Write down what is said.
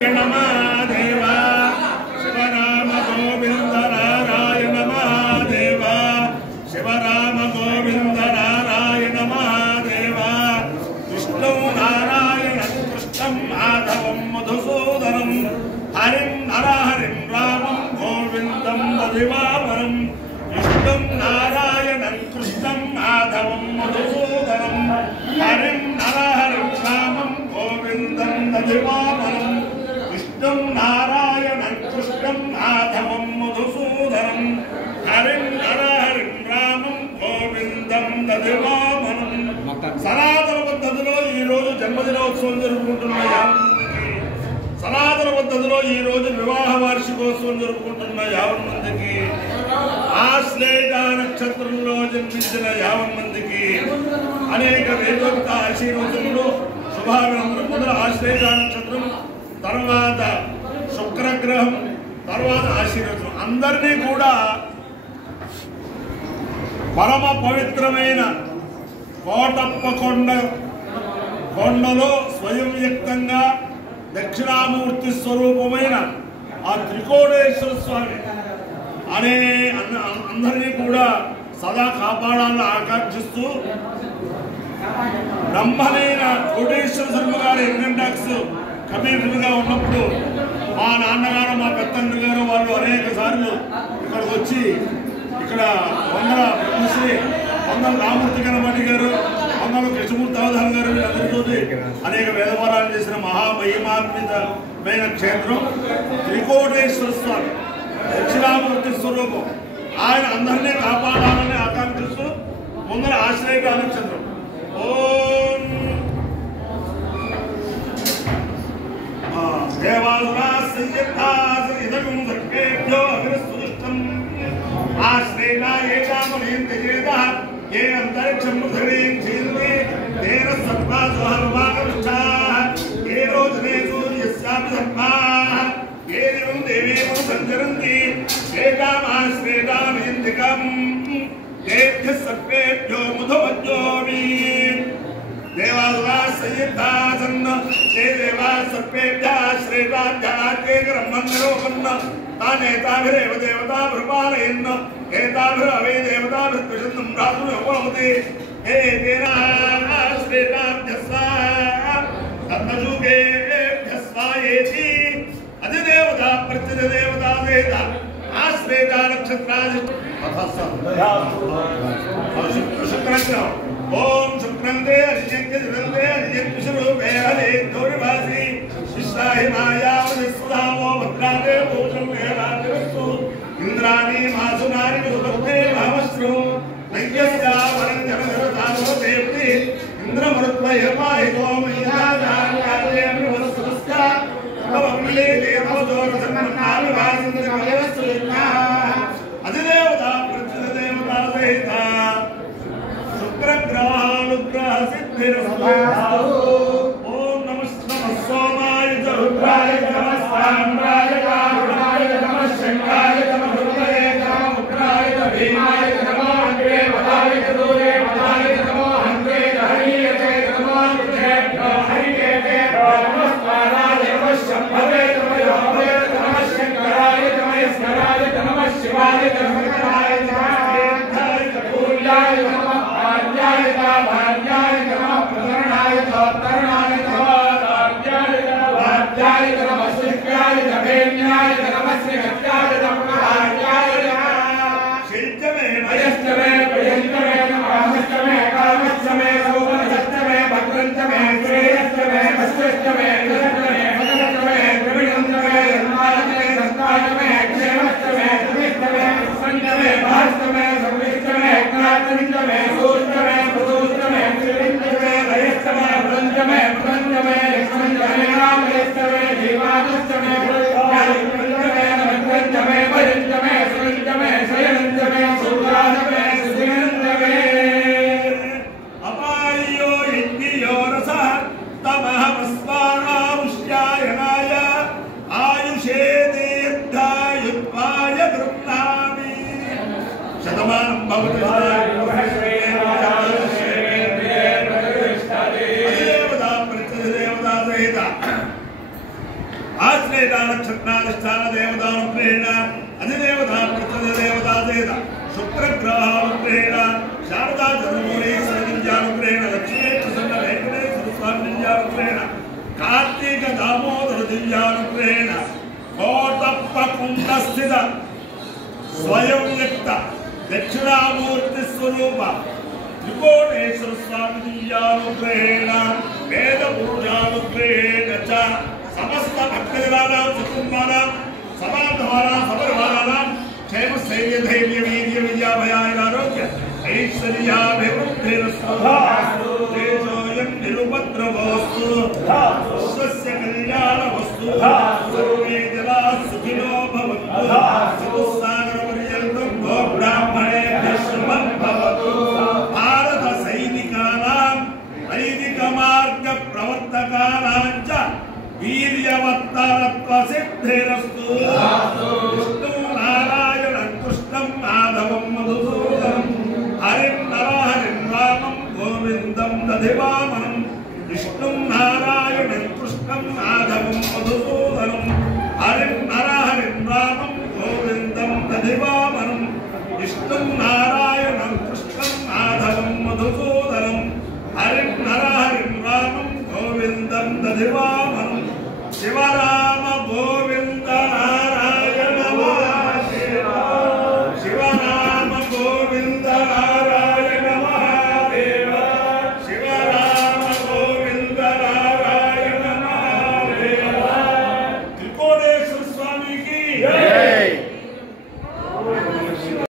महादेव शिवराम गोविंद नारायण महादेव शिवराम गोविंद नारायण महादेव विष्णु नारायण कृष्णं माधवं मधुसूदनं हरिं नरहरिं रामं गोविंदं दधिवामनं विष्णु नारायण कृष्णं माधवं मधुसूदनं हरिं नरहरिं रामं गोविंदं दधिवामनं नारायण कृष्णं माधवं मधुसूदनं हरिं नरहरिं रामं गोविंदं दधिवामनं సనాతన పద్ధతిలో ఈ రోజు జన్మదినోత్సవం జరుపుకుంటున్న సనాతన పద్ధతిలో ఈ రోజు వివాహ వార్షికోత్సవం జరుపుకుంటున్న 50 మందికి ఆశ్లేష నక్షత్రంలో జన్మించిన 50 మందికి అనేక వేదోక్త ఆశీర్వచనలు శుభాభినందనలు. మొదలు ఆశ్లేష నక్షత్రం, తర్వాత శుక్రగ్రహం, తర్వాత ఆశీర్వచనం. అందరినీ కూడా పరమ పవిత్రమైన కోటప్ప కొండలో స్వయం వ్యక్తంగా దక్షిణామూర్తి స్వరూపమైన ఆ త్రికోణేశ్వర స్వామి అనే అందరినీ కూడా సదా కాపాడాలని ఆకాంక్షిస్తూ బ్రహ్మనైన కోటేశ్వర శర్మ గారు ఇన్కమ్టాక్స్ కమిషనర్గా ఉన్నప్పుడు మా నాన్నగారు, మా పెద్దండ్రి గారు వాళ్ళు అనేక సార్లు ఇక్కడికి వచ్చి ఇక్కడ వందల బ్రహ్మశ్రీ వందల రామూర్తి గణపతి గారు, వందల కృష్ణమూర్తి అవధాన్ గారు వీళ్ళందరితో అనేక వేదవరాలు చేసిన మహామహిమాన్వితమైన క్షేత్రం త్రికోటేశ్వర స్వామి దక్షిణామూర్తి స్వరూపం. ఆయన అందరినీ కాపాడాలని ఆకాంక్షిస్తూ ముందర ఆశ్రయ నక్షత్రం. ఓం దేవాసురాస్యర్థాసరిదకం సర్వేభ్యో అభిరస్తుష్టం ఆశ్రయణాయేషామయంతయేత ఏ అంతరిక్షం పృథివీం క్షీణే తేన సర్వాసుహర్వాగమిష్టాః ఏ రోజనే సూర్యస్యాపి సర్వాః ఏ దివం దేవేమ సంచరంతి ఏషామాశ్రయణామయంతికం తేభ్యః సర్వేభ్యో మధుమజ్జోమి దేవాసురాస్యర్థాసన్న ते देवा सर्वेभ्यः श्रेष्ठाभ्याः तानेताभिरेव देवताभिर्पालयन् एताभिरवे देवताभिर्विशन्नं भ्रातुर्योपमति हे तेन श्रेष्ठाभ्यः स्वाहा तन्नशुकेभ्यः स्वाहेति अधिदेवता प्रत्यधिदेवता देवता आश्रेष्ठा नक्षत्रादि शुक्रग्रहम् ओम शुक्रंदे अर्यज्ञ दिनंदे अर्यज्ञ स्वरूपे हरे गौरवासी शिष्टाहि मायावति सुधावो भद्रादे भूषं वेदादिरस्तु इंद्राणी मासुनानि विसुभक्ते भावश्रु नैयस्या वरञ्जनधरधावो देवति इंद्रमरुत्वयमाहितो मय्यादान्यादे विवस्वस्या भवमिले देवो जोरसन्नाभिवासिन्द्रमयवस्वयज्ञा अधिदेवता प्रत्यधिदेवता सहिता शुक्रग्रहानुग्रह सिद्धिरस्तु। ओम नमः सोमाय च रुद्राय नमः साम्राय कारुणाय नमः शंकाय नमः रुद्राय नमः उग्राय भीमाय नमः अग्रे वदाय दूरे वदाय नमः अग्रे हरिये नमः हरिये नमस्काराय नमः शंभवे नमः योगे नमः शंकराय नमः स्मराय नमः शिवाय नमः कराय नमः पूज्याय नमः भाग्याय नमः प्रसन्नाय तोत्तरणाय नमः भाग्याय नमः शिष्याय नभेन्याय नमः श्रीगत्याय नमः भाग्याय शिल्चमे भयश्चमे प्रियश्चमे नमःश्चमे कामश्चमे सौभगश्चमे भद्रञ्चमे श्रेयश्चमे वश्यश्चमे यशश्चमे भगश्चमे द्रविणञ्चमे धर्मायमे दत्तायमे क्षेमश्चमे सुविश्चमे सञ्चमे भाष्चमे सर्विश्चमे ज्ञातञ्चमे सूर्चमे प्रदूष्चमे श्रीविञ्चमे रयश्चमे प्रञ्चमे प्रञ्चमे लक्ष्मञ्चमे रामयश्चमे जीवादश्चमे प्रञ्चमे नमग्रञ्चमे भयञ्चमे सुरञ्चमे शयनञ्चमे सूराजमे सुधिनञ्चमे अपायो यज्ञयो रसः तमः वस्वानामुष्यायनाय आयुषे दीर्घायुत्वाय गृह्णामि शतमानं भवति देवता प्रत्यधिदेवता सहिता ఆశ్రయదా నక్షత్రాధిష్టాన దేవతానుగ్రహేణ అధిదేవతా ప్రతిదేవతాదేత శుక్రగ్రహానుగ్రహేణ శారదా చంద్రమౌళీశ్వర దివ్యానుగ్రహేణ లక్ష్మీ ప్రసన్న వెంకటేశ్వర స్వామి దివ్యానుగ్రహేణ కార్తీక దామోదర దివ్యానుగ్రహేణ కోటప్ప కుండ స్థిత స్వయం వ్యక్త దక్షిణామూర్తి స్వరూప త్రికోణేశ్వర స్వామి దివ్యానుగ్రహేణ వేద పురుషానుగ్రహేణ చ సమస్త భక్తజనానాం కుటుంబానాం సమాధవానాం సమరవానాం క్షేమ స్థైర్య ధైర్య వీర్య విద్యాభయారోగ్య ఐశ్వర్యాభివృద్ధిరస్తు తేజోయం నిరుపద్రవోస్తు స్వస్య కళ్యాణవస్తు సర్వే జనాః సుఖినో భవంతు చతుస్సాగర పర్యంతం గో బ్రాహ్మణేభ్యః శుభం భవతు భారత సైనికానాం వైదిక మార్గ ప్రవర్తకానాం చ వీర్యవత్తరత్వ సిద్ధిరస్తు విష్ణు నారాయణ కృష్ణం మాధవం మధుసూదనం హరిం నరహరిం రామం గోవిందం దధివామనం విష్ణు నారాయణ కృష్ణం మాధవం మధుసూదనం హరిం నరహరిం రామం గోవిందం దధివామనం విష్ణు నారాయణ కృష్ణం మాధవం మధుసూదనం హరిం నరహరిం రామం గోవిందం దధివామనం